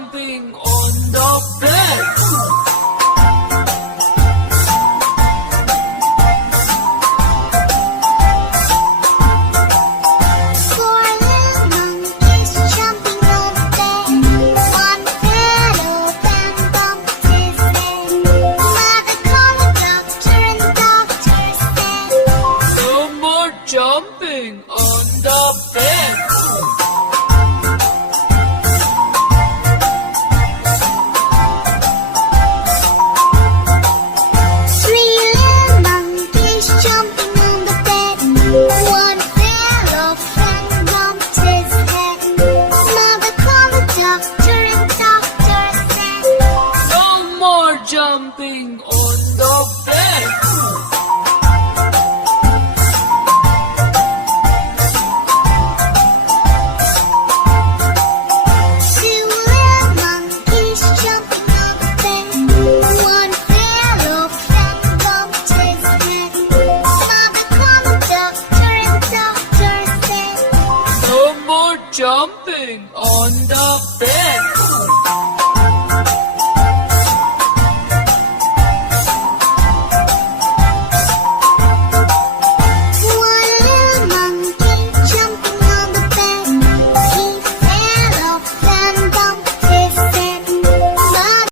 jumping on the bed. Four little monkeys jumping on the bed. One fell off and bumped his head. Mother called the doctor and the doctor said, No more jumping on the bed. three little monkeys jumping on the bed. One fell off and bumped his head. Mother called the doctor and the doctor said, No more jumping on